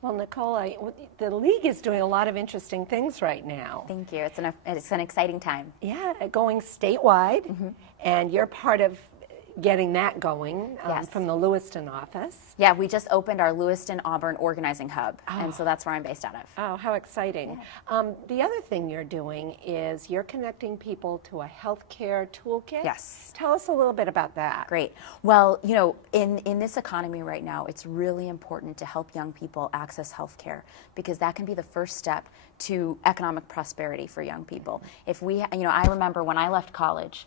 Well, Nicole, the League is doing a lot of interesting things right now. Thank you. It's an exciting time. Yeah, going statewide, and you're part of getting that going Yes. from the Lewiston office. Yeah, we just opened our Lewiston Auburn organizing hub, and so that's where I'm based out of. Oh, how exciting. Yeah. The other thing you're doing is you're connecting people to a healthcare toolkit. Yes. Tell us a little bit about that. Great. Well, you know, in this economy right now, it's really important to help young people access health care because that can be the first step to economic prosperity for young people. If we, you know, I remember when I left college,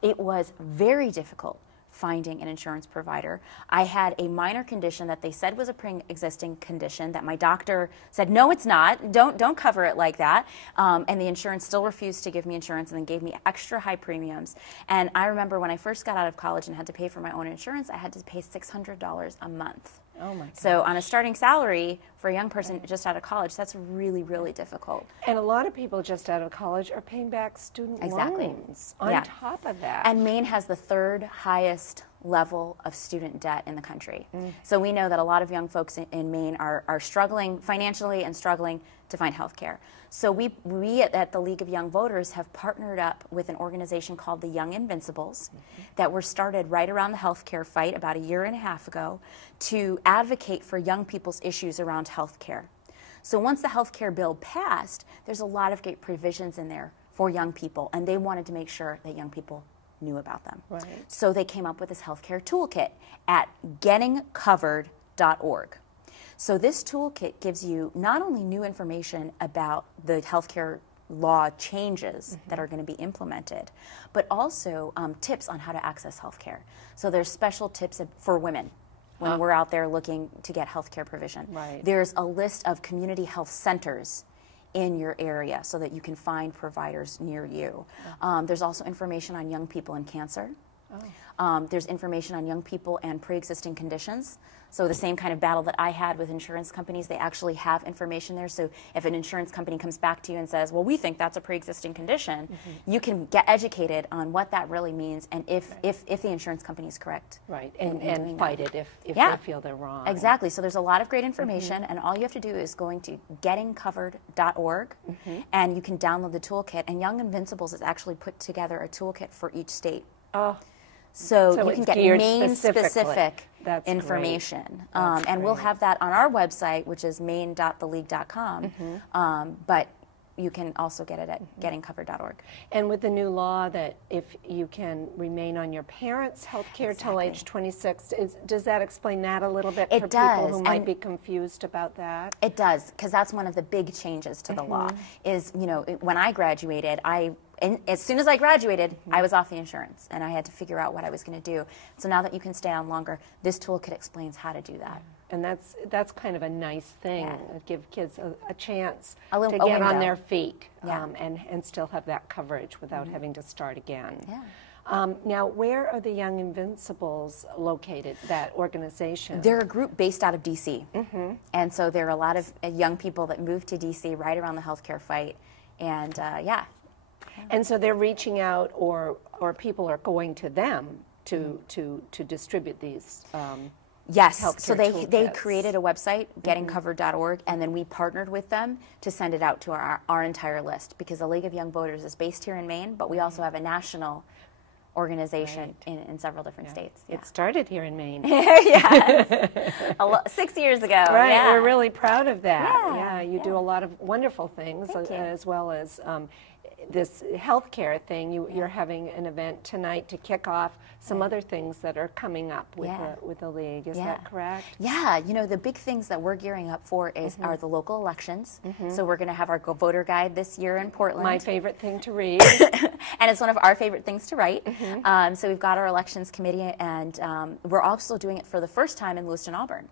it was very difficult finding an insurance provider. I had a minor condition that they said was a pre-existing condition that my doctor said, no, it's not. Don't cover it like that. And the insurance still refused to give me insurance and then gave me extra high premiums. And I remember when I first got out of college and had to pay for my own insurance, I had to pay $600 a month. Oh my gosh. So on a starting salary for a young person just out of college, that's really, really difficult. And a lot of people just out of college are paying back student loans on top of that. And Maine has the third highest level of student debt in the country. So we know that a lot of young folks in Maine are struggling financially and struggling to find health care. So we at the League of Young Voters have partnered up with an organization called the Young Invincibles that were started right around the health care fight about a year and a half ago to advocate for young people's issues around health care. So once the health care bill passed, there's a lot of great provisions in there for young people, and they wanted to make sure that young people knew about them. Right. So they came up with this healthcare toolkit at gettingcovered.org. So this toolkit gives you not only new information about the healthcare law changes that are going to be implemented, but also tips on how to access healthcare. So there's special tips for women when we're out there looking to get healthcare provision. Right. There's a list of community health centers in your area so that you can find providers near you. There's also information on young people and cancer. There's information on young people and pre-existing conditions. So the same kind of battle that I had with insurance companies, they actually have information there. So if an insurance company comes back to you and says, well, we think that's a pre-existing condition, you can get educated on what that really means and if the insurance company is correct. Right, and fight it if they feel they're wrong. Exactly. So there's a lot of great information, and all you have to do is going to gettingcovered.org, and you can download the toolkit. And Young Invincibles has actually put together a toolkit for each state. So you can get Maine-specific information. And we'll have that on our website, which is maine.theleague.com. But you can also get it at gettingcovered.org. And with the new law that if you can remain on your parents' health care till age 26, does that explain that a little bit for people who might be confused about that? It does, because that's one of the big changes to the law is, you know, when I graduated, and as soon as I graduated, I was off the insurance, and I had to figure out what I was going to do. So now that you can stay on longer, this toolkit explains how to do that. And that's kind of a nice thing. Give kids a chance to get window on their feet and still have that coverage without having to start again. Now, where are the Young Invincibles located, that organization? They're a group based out of D.C. And so there are a lot of young people that moved to D.C. right around the healthcare fight. And and so they're reaching out, or people are going to them to distribute these Yes, healthcare so they toolkits. created a website, gettingcovered.org, and then we partnered with them to send it out to our entire list, because the League of Young Voters is based here in Maine, but we also have a national organization in several different states. It started here in Maine. Yes, 6 years ago. Right, we're really proud of that. You do a lot of wonderful things, as well as this healthcare thing. You're having an event tonight to kick off some other things that are coming up with the League. Is that correct? Yeah, you know, the big things that we're gearing up for are the local elections. So we're going to have our voter guide this year in Portland. My favorite thing to read. And it's one of our favorite things to write. So we've got our elections committee, and we're also doing it for the first time in Lewiston, Auburn.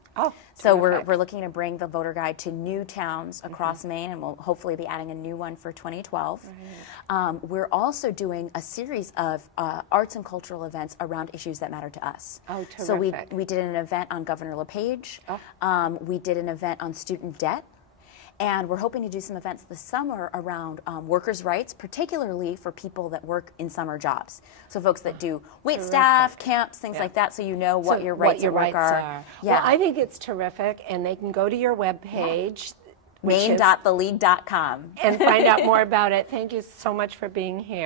So we're looking to bring the voter guide to new towns across Maine, and we'll hopefully be adding a new one for 2012. We're also doing a series of arts and cultural events around issues that matter to us. Terrific. So we did an event on Governor LePage. We did an event on student debt. And we're hoping to do some events this summer around workers' rights, particularly for people that work in summer jobs. So folks that do wait staff, camps, things like that, so you know what your rights at work are. Yeah. Well, I think it's terrific, and they can go to your webpage, maine.theleague.com, and find out more about it. Thank you so much for being here.